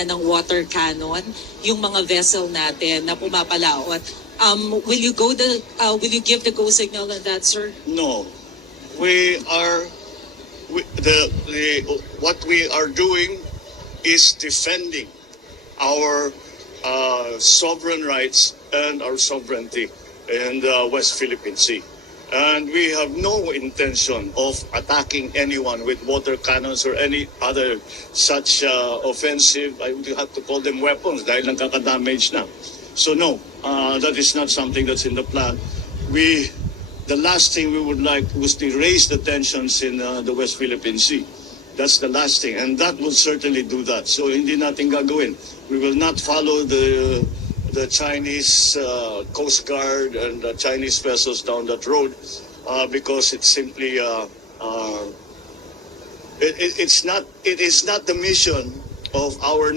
ng water cannon yung mga vessel natin na pumapalaot. Will you give the go signal on that, sir? No, what we are doing is defending our sovereign rights and our sovereignty in the West Philippine Sea. And we have no intention of attacking anyone with water cannons or any other such offensive, I would have to call them weapons dahil nagkaka-damage na. So no, that is not something that's in the plan. The last thing we would like was to raise the tensions in the West Philippine Sea. That's the last thing, and that will certainly do that. So hindi natin gagawin. We will not follow the Chinese Coast Guard and the Chinese vessels down that road because it's simply it is not the mission of our